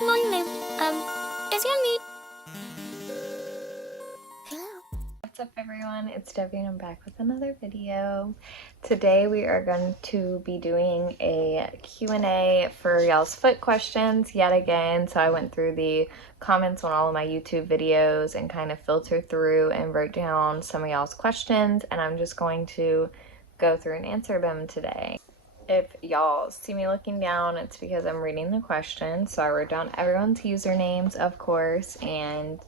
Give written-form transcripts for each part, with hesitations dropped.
Morning, ma'am. Is your need? What's up, everyone? It's Debbie and I'm back with another video. Today we are going to be doing a Q&A for y'all's foot questions yet again. So I went through the comments on all of my YouTube videos and kind of filtered through and wrote down some of y'all's questions, and I'm just going to go through and answer them today. If y'all see me looking down, it's because I'm reading the questions. So I wrote down everyone's usernames, of course, and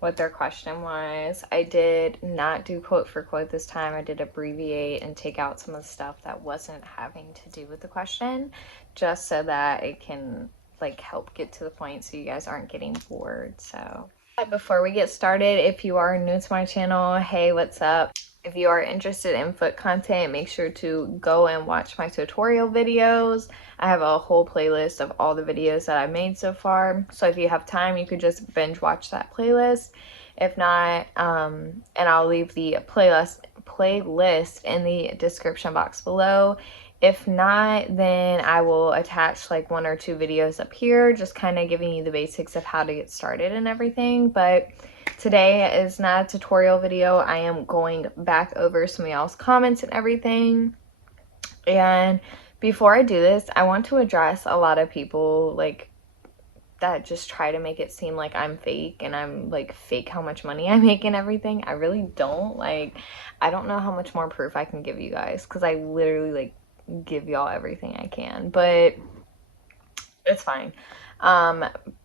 what their question was. I did not do quote for quote this time. I did abbreviate and take out some of the stuff that wasn't having to do with the question, just so that it can like help get to the point so you guys aren't getting bored. So before we get started, if you are new to my channel, hey, what's up? If you are interested in foot content, make sure to go and watch my tutorial videos. I have a whole playlist of all the videos that I've made so far. So if you have time, you could just binge watch that playlist. If not, and I'll leave the playlist in the description box below. If not, then I will attach like 1 or 2 videos up here, just kind of giving you the basics of how to get started and everything. But today is not a tutorial video. I am going back over some of y'all's comments and everything. And before I do this, I want to address a lot of people like that just try to make it seem like I'm fake and I'm like fake how much money I make and everything. I really don't. Like, I don't know how much more proof I can give you guys, because I literally like give y'all everything I can, but it's fine.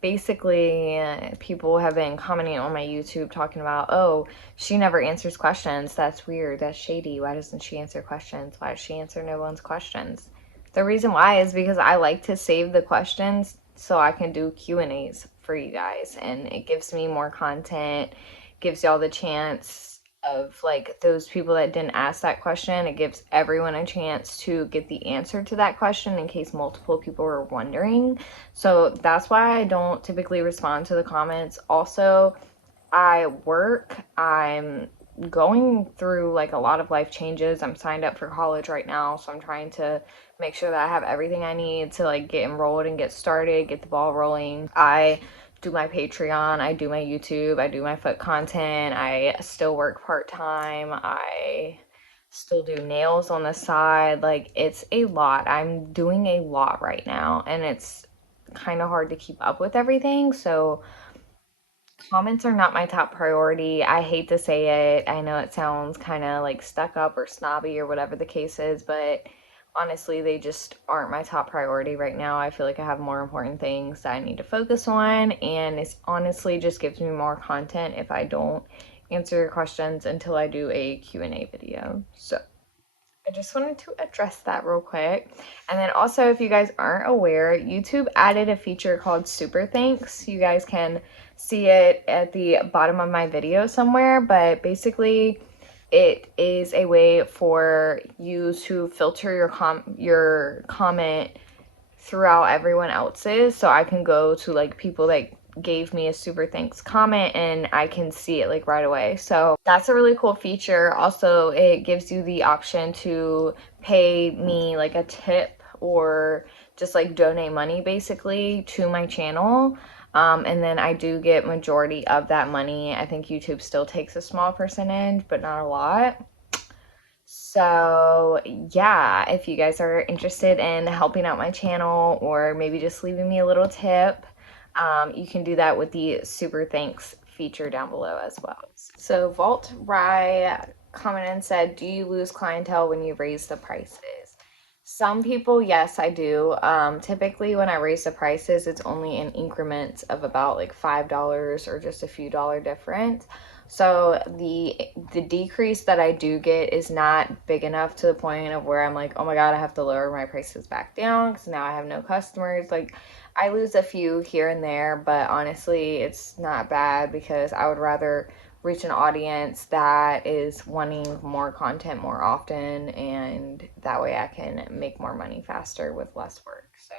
Basically, people have been commenting on my YouTube talking about, oh, she never answers questions. That's weird. That's shady. Why doesn't she answer questions? Why does she answer no one's questions? The reason why is because I like to save the questions so I can do Q&As for you guys, and it gives me more content, gives y'all the chance of like those people that didn't ask that question. It gives everyone a chance to get the answer to that question in case multiple people were wondering. So that's why I don't typically respond to the comments. Also, I'm going through like a lot of life changes. I'm signed up for college right now, so I'm trying to make sure that I have everything I need to like get enrolled and get started, get the ball rolling. I do my Patreon, I do my YouTube, I do my foot content, I still work part-time, I still do nails on the side. Like, it's a lot. I'm doing a lot right now, and it's kind of hard to keep up with everything. So comments are not my top priority. I hate to say it. I know it sounds kind of like stuck up or snobby or whatever the case is, but honestly, they just aren't my top priority right now. I feel like I have more important things that I need to focus on, and it's honestly just gives me more content if I don't answer your questions until I do a Q&A video. So I just wanted to address that real quick. And then also, if you guys aren't aware, YouTube added a feature called Super Thanks. You guys can see it at the bottom of my video somewhere, but basically it is a way for you to filter your comment throughout everyone else's. So I can go to like people that gave me a super thanks comment and I can see it like right away. So that's a really cool feature. Also, it gives you the option to pay me like a tip or just like donate money basically to my channel. And then I do get majority of that money. I think YouTube still takes a small percentage, but not a lot. So yeah, if you guys are interested in helping out my channel or maybe just leaving me a little tip, you can do that with the super thanks feature down below as well. So Vault Rye commented and said, do you lose clientele when you raise the prices? Some people, yes, I do. Typically when I raise the prices, it's only in increments of about like $5 or just a few dollar difference. So the decrease that I do get is not big enough to the point of where I'm like, oh my God, I have to lower my prices back down because now I have no customers. Like, I lose a few here and there, but honestly, it's not bad because I would rather reach an audience that is wanting more content more often, and that way I can make more money faster with less work. So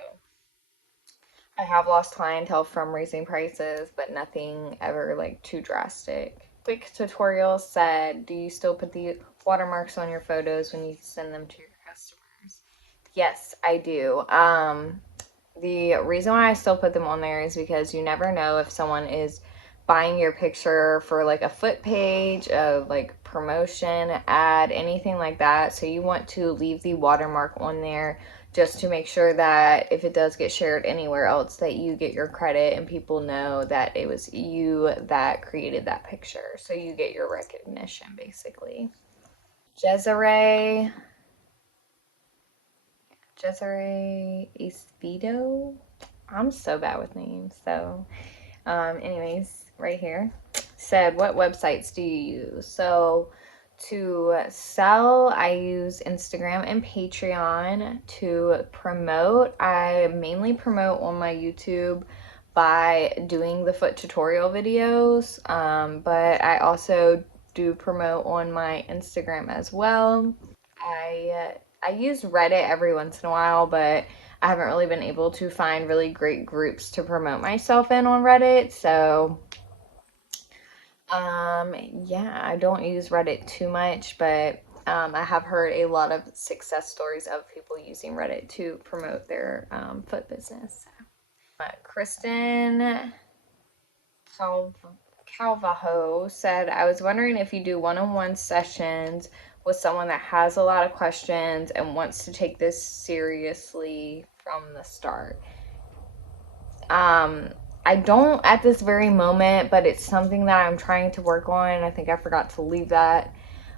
I have lost clientele from raising prices, but nothing ever like too drastic. Quick tutorial said, do you still put the watermarks on your photos when you send them to your customers? Yes, I do. The reason why I still put them on there is because you never know if someone is buying your picture for like a foot page, a like promotion, ad, anything like that. So you want to leave the watermark on there just to make sure that if it does get shared anywhere else that you get your credit and people know that it was you that created that picture. So you get your recognition basically. Desiree Espedo. I'm so bad with names. So, anyways, right here said, what websites do you use? So, to sell, I use Instagram and Patreon. To promote, I mainly promote on my YouTube by doing the foot tutorial videos, but I also do promote on my Instagram as well. I use Reddit every once in a while, but I haven't really been able to find really great groups to promote myself in on Reddit. So, yeah, I don't use Reddit too much, but I have heard a lot of success stories of people using Reddit to promote their foot business. Kristen Cal- Calvajo said, I was wondering if you do one-on-one sessions with someone that has a lot of questions and wants to take this seriously from the start. I don't at this very moment, but it's something that I'm trying to work on. I think I forgot to leave that.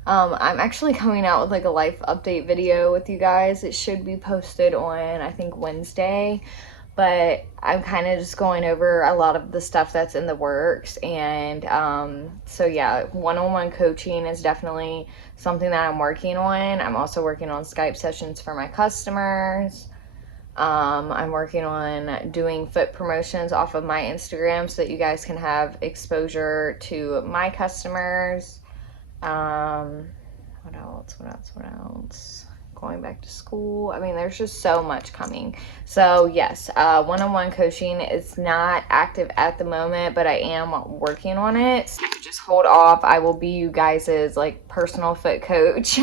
I'm actually coming out with like a life update video with you guys. It should be posted on, I think, Wednesday. But I'm kind of just going over a lot of the stuff that's in the works. And so, yeah, one-on-one coaching is definitely something that I'm working on. I'm also working on Skype sessions for my customers. I'm working on doing foot promotions off of my Instagram so that you guys can have exposure to my customers. What else? What else? What else? Going back to school. I mean, there's just so much coming. So yes, one-on-one coaching is not active at the moment, but I am working on it. So just hold off. I will be you guys's like personal foot coach.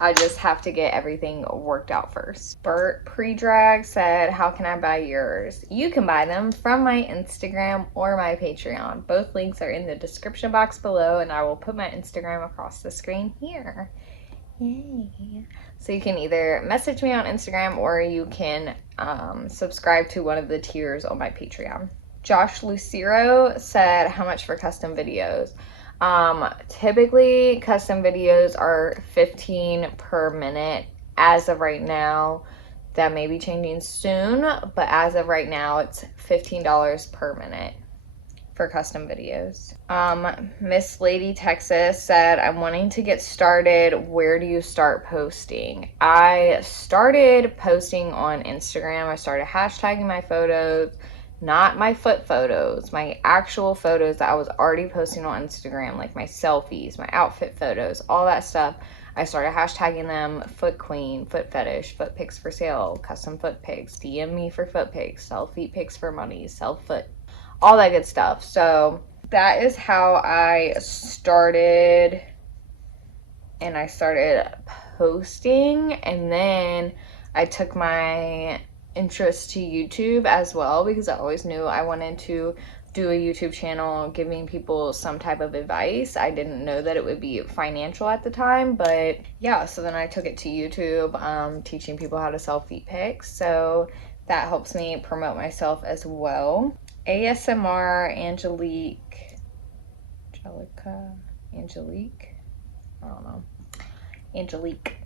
I just have to get everything worked out first. Bert Predrag said, how can I buy yours? You can buy them from my Instagram or my Patreon. Both links are in the description box below, and I will put my Instagram across the screen here. Yay. So you can either message me on Instagram or you can subscribe to one of the tiers on my Patreon. Josh Lucero said, how much for custom videos? Typically, custom videos are $15 per minute as of right now. That may be changing soon, but as of right now, it's $15 per minute for custom videos. Miss Lady Texas said, I'm wanting to get started. Where do you start posting? I started posting on Instagram. I started hashtagging my photos, not my foot photos, my actual photos that I was already posting on Instagram, like my selfies, my outfit photos, all that stuff. I started hashtagging them: foot queen, foot fetish, foot pics for sale, custom foot pics, DM me for foot pics, sell feet pics for money, sell foot, all that good stuff. So that is how I started, and I started posting, and then I took my interest to YouTube as well because I always knew I wanted to do a YouTube channel giving people some type of advice. I didn't know that it would be financial at the time, but yeah, so then I took it to YouTube, teaching people how to sell feet pics. So that helps me promote myself as well. ASMR Angelique, I don't know, Angelique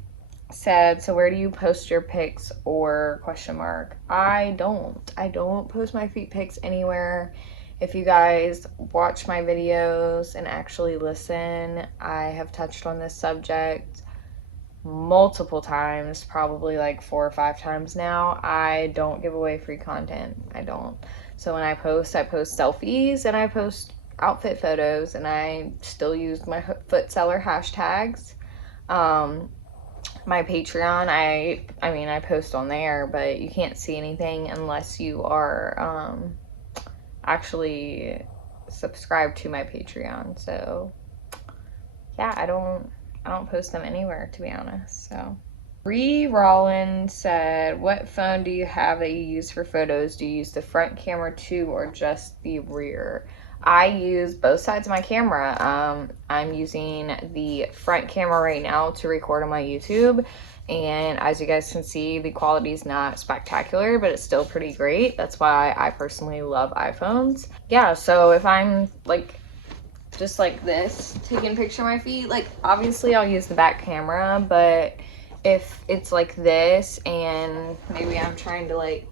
said, so where do you post your pics or question mark? I don't post my feet pics anywhere. If you guys watch my videos and actually listen, I have touched on this subject multiple times, probably like 4 or 5 times now. I don't give away free content. I don't. So when I post selfies and I post outfit photos, and I still use my foot seller hashtags. My Patreon, I mean, I post on there, but you can't see anything unless you are actually subscribed to my Patreon. So yeah, I don't post them anywhere, to be honest. So Bree Rollins said, what phone do you have that you use for photos? Do you use the front camera too or just the rear? I use both sides of my camera. I'm using the front camera right now to record on my YouTube. And as you guys can see, the quality is not spectacular, but it's still pretty great. That's why I personally love iPhones. Yeah, so if I'm like just like this, taking a picture of my feet, like obviously I'll use the back camera, but if it's like this and maybe I'm trying to like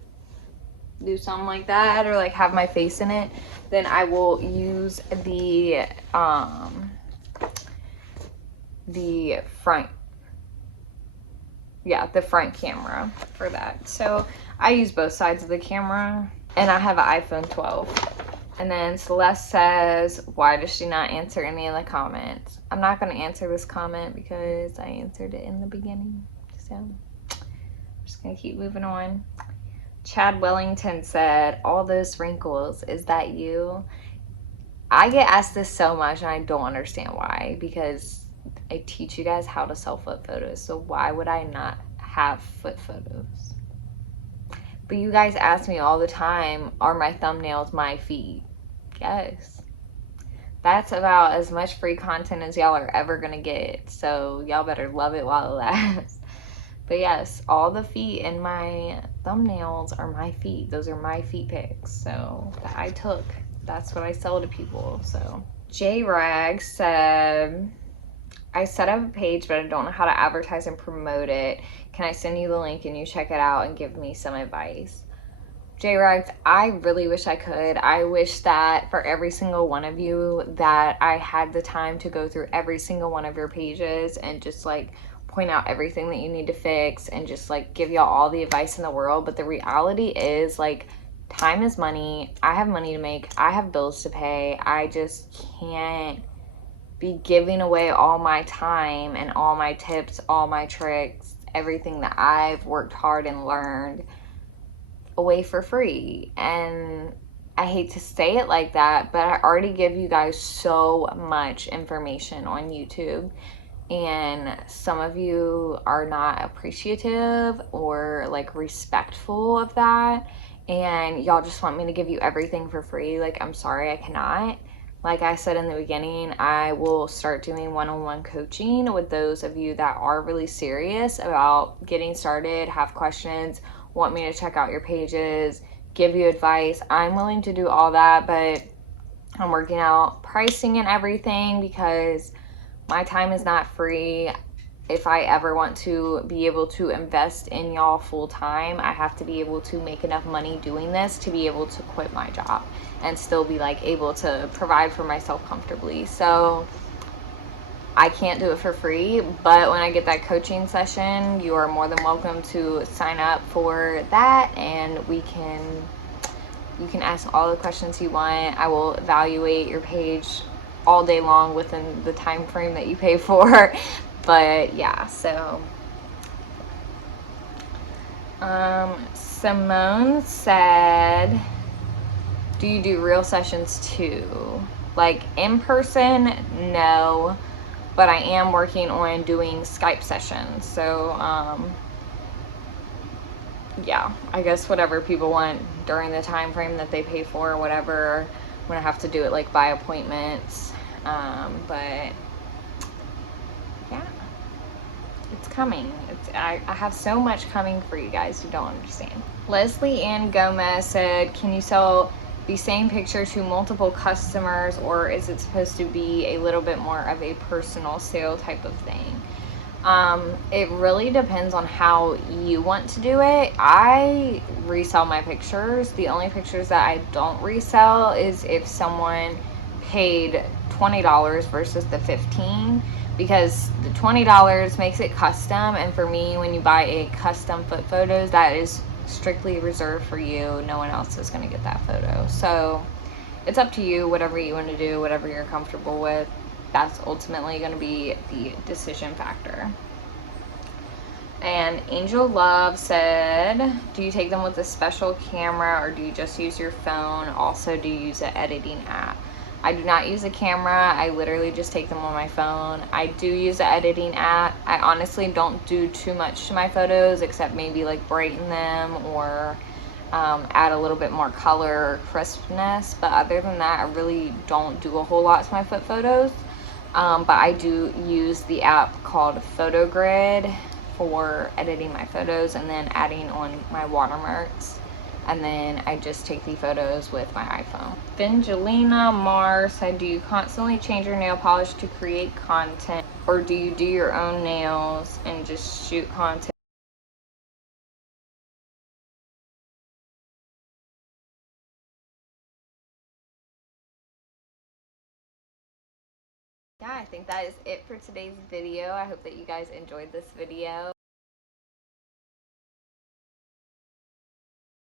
do something like that or like have my face in it, then I will use the front, yeah, the front camera for that. So I use both sides of the camera, and I have an iPhone 12. And then Celeste says, why does she not answer any of the comments? I'm not going to answer this comment because I answered it in the beginning. So I'm just going to keep moving on. Chad Wellington said, all those wrinkles, is that you? I get asked this so much and I don't understand why, because I teach you guys how to sell foot photos. So why would I not have foot photos? But you guys ask me all the time, are my thumbnails my feet? Yes. That's about as much free content as y'all are ever gonna get. So y'all better love it while it lasts. But yes, all the feet in my thumbnails are my feet. Those are my feet pics. So that I took. That's what I sell to people. So J-Rag said, I set up a page, but I don't know how to advertise and promote it. Can I send you the link and you check it out and give me some advice? J-Rex, I really wish I could. I wish that for every single one of you that I had the time to go through every single one of your pages and just like point out everything that you need to fix and just like give y'all all the advice in the world. But the reality is like time is money. I have money to make. I have bills to pay. I just can't be giving away all my time and all my tips, all my tricks, everything that I've worked hard and learned away for free. And I hate to say it like that, but I already give you guys so much information on YouTube, and some of you are not appreciative or like respectful of that, and y'all just want me to give you everything for free. Like, I'm sorry, I cannot. Like I said in the beginning, I will start doing one-on-one coaching with those of you that are really serious about getting started, have questions, want me to check out your pages, give you advice. I'm willing to do all that, but I'm working out pricing and everything because my time is not free. If I ever want to be able to invest in y'all full time, I have to be able to make enough money doing this to be able to quit my job and still be like able to provide for myself comfortably. So I can't do it for free, but when I get that coaching session, you are more than welcome to sign up for that, and you can ask all the questions you want. I will evaluate your page all day long within the time frame that you pay for. But yeah, so Simone said, do you do real sessions too? Like in person? No, but I am working on doing Skype sessions. So yeah, I guess whatever people want during the time frame that they pay for or whatever. I'm gonna have to do it like by appointments. But yeah, it's coming. I have so much coming for you guys who don't understand. Leslie Ann Gomez said, can you sell the same picture to multiple customers, or is it supposed to be a little bit more of a personal sale type of thing? It really depends on how you want to do it. I resell my pictures. The only pictures that I don't resell is if someone paid $20 versus the $15, because the $20 makes it custom, and for me, when you buy a custom foot photos, that is strictly reserved for you. No one else is going to get that photo. So it's up to you, whatever you want to do, whatever you're comfortable with. That's ultimately going to be the decision factor. And Angel Love said, do you take them with a special camera or do you just use your phone? Also, do you use an editing app? I do not use a camera. I literally just take them on my phone. I do use an editing app. I honestly don't do too much to my photos except maybe like brighten them or add a little bit more color or crispness, but other than that, I really don't do a whole lot to my foot photos. But I do use the app called PhotoGrid for editing my photos and then adding on my watermarks. And then I just take the photos with my iPhone. Benjelina Mars said, do you constantly change your nail polish to create content, or do you do your own nails and just shoot content? Yeah, I think that is it for today's video. I hope that you guys enjoyed this video.